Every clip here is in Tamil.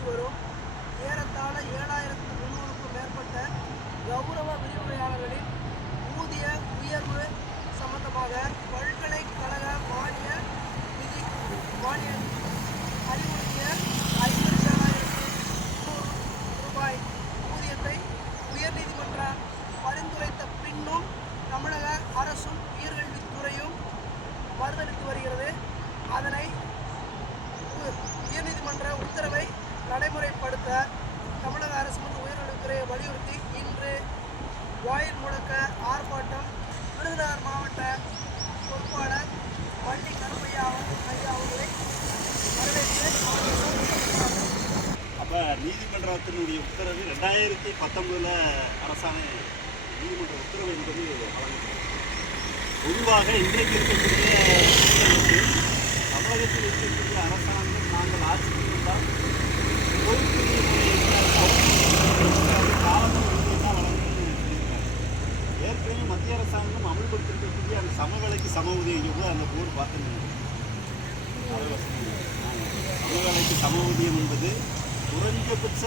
കുറച്ച് പേരോ நீதிமன்றத்தினுடைய உத்தரவு ரெண்டாயிரத்தி பத்தொன்பதில் அரசாணை நீதிமன்ற உத்தரவு என்பது வழங்கப்பட்டது. பொதுவாக இன்றைக்கு இருக்கக்கூடிய தமிழகத்தில் இருக்கக்கூடிய அரசாங்கம் நாங்கள் ஆட்சிக்கு இருந்தால் தான் ஏற்கனவே மத்திய அரசாங்கம் அமல்படுத்திருக்கக்கூடிய அந்த சமவேலைக்கு சம ஊதியம் கூட அந்த போர்டு பார்த்துருந்தோம் சமவேலைக்கு சம ஊதியம் என்பது குறைஞ்சபட்ச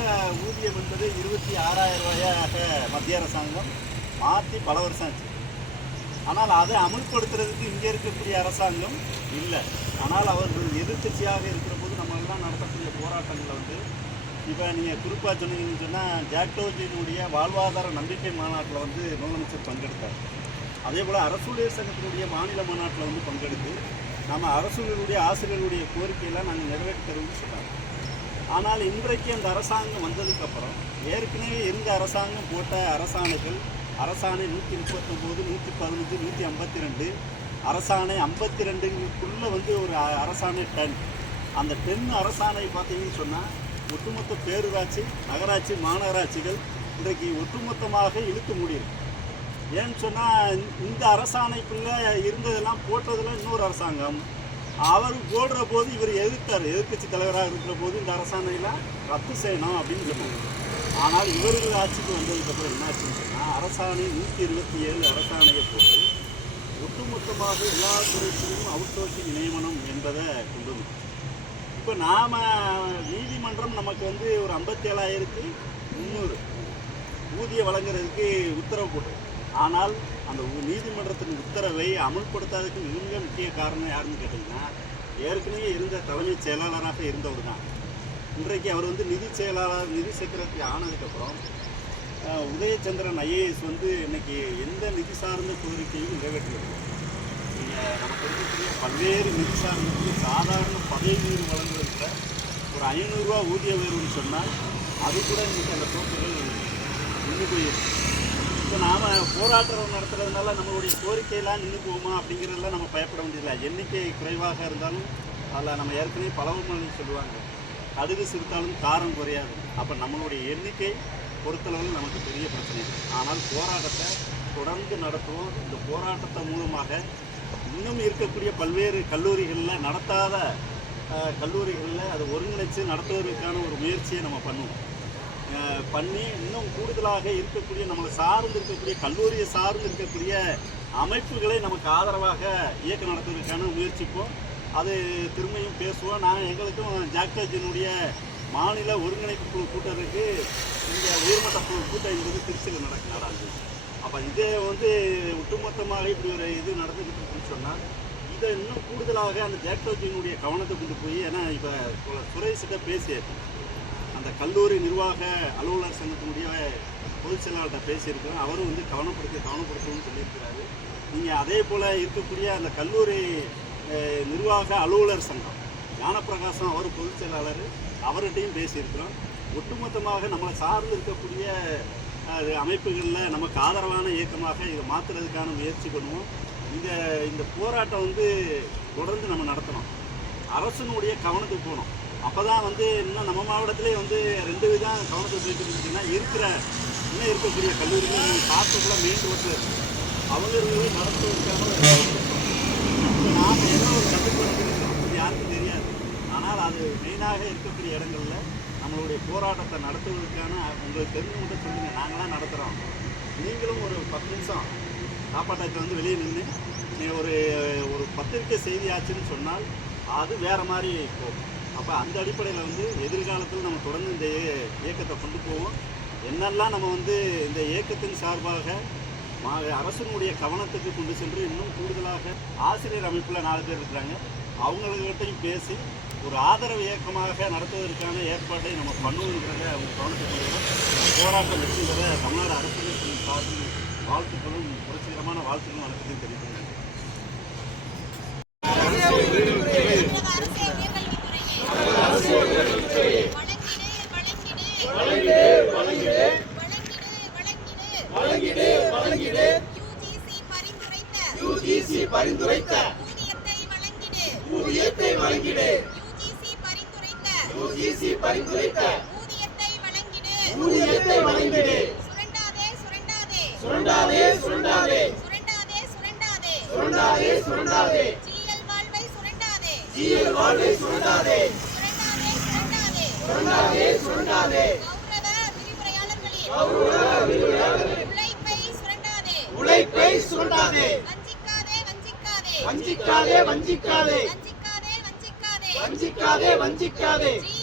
ஊதியம் என்பது இருபத்தி ஆறாயிரம் ரூபாயாக மத்திய அரசாங்கம் மாற்றி பல வருஷம் ஆச்சு. ஆனால் அதை அமல்படுத்துறதுக்கு இங்கே இருக்கக்கூடிய அரசாங்கம் இல்லை. ஆனால் அவர்கள் எதிர்கட்சியாக இருக்கிற போது நம்மளெல்லாம் நடத்தக்கூடிய போராட்டங்களை வந்து இப்போ நீங்கள் குறிப்பாக சொன்னீங்கன்னு சொன்னால் ஜாக்டோஜியினுடைய வாழ்வாதார நம்பிக்கை மாநாட்டில் வந்து முதலமைச்சர் பங்கெடுத்தார். அதே போல் அரசூழியர் சங்கத்தினுடைய மாநில மாநாட்டில் வந்து பங்கெடுத்து நம்ம அரசுகளுடைய ஆசிரியர்களுடைய கோரிக்கையெல்லாம் நாங்கள் நிறைவேற்றி தருவோம்னு சொன்னாங்க. ஆனால் இன்றைக்கு அந்த அரசாங்கம் வந்ததுக்கப்புறம் ஏற்கனவே இருந்த அரசாங்கம் போட்ட அரசாணைகள் அரசாணை நூற்றி முப்பத்தொம்போது நூற்றி பதினஞ்சு நூற்றி ஐம்பத்தி ரெண்டு அரசாணை ஐம்பத்தி ரெண்டுக்குள்ளே வந்து ஒரு அரசாணை டென் அந்த டென் அரசாணை பார்த்தீங்கன்னு சொன்னால் ஒட்டுமொத்த பேரூராட்சி நகராட்சி மாநகராட்சிகள் இன்றைக்கு ஒட்டுமொத்தமாக இழுத்து முடியும் ஏன்னு சொன்னால் இந்த அரசாணைக்குள்ளே இருந்ததெல்லாம் போட்டதெல்லாம் இன்னொரு அரசாங்கம். அவர் போடுற போது இவர் எதிர்த்தார். எதிர்க்கட்சி தலைவராக இருக்கிற போது இந்த அரசாணையெல்லாம் ரத்து செய்யணும் அப்படின்னு சொன்னாங்க. ஆனால் இவர்கள் ஆட்சிக்கு வந்ததுக்கப்புறம் என்னாச்சுன்னு சொன்னால் அரசாணை நூற்றி இருபத்தி ஏழு அரசாணையை போட்டு ஒட்டுமொத்தமாக எல்லா துறைகளிலும் அவுட் சோர்சிங் நியமனம் என்பதை கொண்டு வந்தோம். இப்போ நாம் நீதிமன்றம் நமக்கு வந்து ஒரு ஐம்பத்தி ஏழாயிரத்தி முந்நூறு ஊதியம் வழங்குறதுக்கு உத்தரவு போட்டு ஆனால் அந்த உ- நீதிமன்றத்தின் உத்தரவை அமல்படுத்தாததுக்கு மிக மிக முக்கிய காரணம் யாருன்னு கேட்டிங்கன்னா ஏற்கனவே இருந்த தலைமைச் செயலாளராக இருந்தவர் தான் இன்றைக்கு அவர் வந்து நிதி செயலாளர் நிதி செக்ரட்டரி ஆனதுக்கப்புறம் உதயச்சந்திரன் ஐஏஎஸ் வந்து இன்னைக்கு எந்த நிதி சார்ந்த கோரிக்கையும் நிறைவேற்றியது நீங்கள் நமக்கு இருக்கக்கூடிய பல்வேறு நிதி சார்ந்ததுக்கு சாதாரண பதவி உயர்வு வழங்குவதில் ஒரு ஐநூறுரூவா ஊதிய உயர்வுன்னு சொன்னால் அது கூட இன்றைக்கி அந்த போக்குகள் நின்று போயிருக்கு இப்போ நாம் போராட்டம் நடத்துறதுனால நம்மளுடைய கோரிக்கையெல்லாம் நின்று போகுமா அப்படிங்கிறதெல்லாம் நம்ம பயப்பட வேண்டியதில்லை. எண்ணிக்கை குறைவாக இருந்தாலும் அதில் நம்ம ஏற்கனவே பலவமொழி சொல்லுவாங்க. கடுகு சிறுத்தாலும் காரம் குறையாது. அப்போ நம்மளுடைய எண்ணிக்கை பொறுத்தளவில் நமக்கு பெரிய பிரச்சனை. ஆனால் போராட்டத்தை தொடர்ந்து நடத்துவோம். இந்த போராட்டத்தை மூலமாக இன்னும் இருக்கக்கூடிய பல்வேறு கல்லூரிகளில் நடத்தாத கல்லூரிகளில் அதை ஒருங்கிணைச்சு நடத்துவதற்கான ஒரு முயற்சியை நம்ம பண்ணுவோம். பண்ணி இன்னும் கூடுதலாக இருக்கக்கூடிய நம்மளை சார்ந்து இருக்கக்கூடிய கல்லூரியை சார்ந்து இருக்கக்கூடிய அமைப்புகளை நமக்கு ஆதரவாக இயக்கம் நடத்துவதற்கான முயற்சிப்போம். அது திரும்பியும் பேசுவோம். நான் எங்களுக்கும் ஜாக்டோஜினுடைய மாநில ஒருங்கிணைப்பு குழு கூட்டம் இங்கே உயர்மட்ட குழு கூட்டம் என்பது திருச்சியில் நடக்க நடந்தது அப்போ இதே வந்து ஒட்டுமொத்தமாக இப்படி ஒரு இது நடந்துக்கிட்டு இருக்குன்னு சொன்னால் இதை இன்னும் கூடுதலாக அந்த ஜாக்டோஜினுடைய கவனத்தை கொண்டு போய் ஏன்னா இப்போ சுரேஷ்கிட்ட பேசியாச்சு. அந்த கல்லூரி நிர்வாக அலுவலர் சங்கத்தினுடைய பொதுச் செயலாளர்கிட்ட பேசியிருக்கிறோம் அவரும் வந்து கவனப்படுத்தி கவனப்படுத்தணும்னு சொல்லியிருக்கிறாரு. நீங்கள் அதே போல் இருக்கக்கூடிய அந்த கல்லூரி நிர்வாக அலுவலர் சங்கம் ஞானப்பிரகாசம் அவர் பொதுச் செயலாளர் அவர்கிட்டையும் பேசியிருக்கிறோம். ஒட்டுமொத்தமாக நம்மளை சார்ந்து இருக்கக்கூடிய அமைப்புகளில் நமக்கு ஆதரவான இயக்கமாக இதை மாற்றுறதுக்கான முயற்சி பண்ணுவோம். இந்த இந்த போராட்டம் வந்து தொடர்ந்து நம்ம நடத்தணும். அரசனுடைய கவனத்துக்கு போகணும். அப்போ தான் வந்து இன்னும் நம்ம மாவட்டத்திலே வந்து ரெண்டு விதம் கவனத்தை போயிட்டு இருந்துச்சுன்னா இருக்கிற இன்னும் இருக்கக்கூடிய கல்லூரிகள் காற்றுக்குள்ள மெயின் ரோட்டில் அவங்களுக்கு நடத்துவதற்காக நாம் ஏதோ ஒரு கட்டுப்பாடு யாருக்கும் தெரியாது. ஆனால் அது மெயினாக இருக்கக்கூடிய இடங்களில் நம்மளுடைய போராட்டத்தை நடத்துவதற்கான உங்களுக்கு தெரிஞ்சவங்க சொல்லுங்கள் நாங்களாம் நடத்துகிறோம் நீங்களும் ஒரு பத்து நிமிஷம் சாப்பாட்டுக்கு வந்து வெளியே நின்று நீ ஒரு ஒரு பத்திரிக்கை செய்தி ஆச்சுன்னு சொன்னால் அது வேற மாதிரி போகும். அப்போ அந்த அடிப்படையில் வந்து எதிர்காலத்தில் நம்ம தொடர்ந்து இந்த இயக்கத்தை கொண்டு போவோம். என்னெல்லாம் நம்ம வந்து இந்த இயக்கத்தின் சார்பாக மா அரசனுடைய கவனத்துக்கு கொண்டு சென்று இன்னும் கூடுதலாக ஆசிரியர் அமைப்பில் நாலு பேர் இருக்கிறாங்க. அவங்கள்கிட்டையும் பேசி ஒரு ஆதரவு இயக்கமாக நடத்துவதற்கான ஏற்பாட்டை நம்ம பண்ணுவோங்கிறத அவங்க கவனத்துக்கு போராட்டம் வெற்றி தமிழ்நாடு அரசு சார்பில் வாழ்த்துக்களும் புரட்சிகரமான வாழ்த்துக்களும் நடக்குதுன்னு தெரிவித்துள்ளேன் ஊதியத்தை வழங்கிடு. சுரண்டாதே சுரண்டாதே. சுரண்டாதே சுரண்டாதே. ஜிஎல் வாழ்வை சுரண்டாதே. சுரண்டாதே. சுரண்டாதே உழைப்பை சுரண்டாதே. வஞ்சிக்காதே வஞ்சிக்காதே. வஞ்சிக்காதே வஞ்சிக்காதே. ஜிஎல்ஐ வஞ்சிக்காதே.